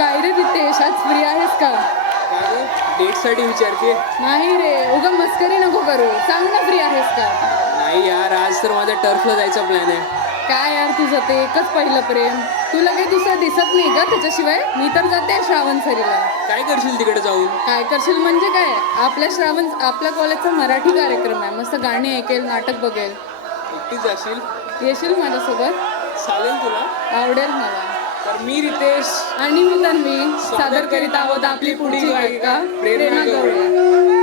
काय रे रितेश, आज फ्री आहेस का? डेटसाठी विचारते. नाही रे, उगा मस्करी नको करू, सांग ना फ्री आहेस का? नाही यार, आज तर माझा टर्फला जायचा प्लॅन आहे. काय यार तुझं ते एकच पहिलं प्रेम, तुला काही दुसरं दिसत नाही का त्याच्याशिवाय? मी तर जाते श्रावण सरीला. काय करशील तिकडे जाऊन? काय करशील म्हणजे काय, आपल्या कॉलेजचा मराठी कार्यक्रम आहे, मस्त गाणी ऐकेल, नाटक बघेल. एकटीच जाशील? येशील माझ्यासोबत? चालेल तुला? आवडेल मला. तर मी रितेश आणि मी तन्वी सादर करीत आहोत आपली पुढची गायिका प्रेरणा गवळी.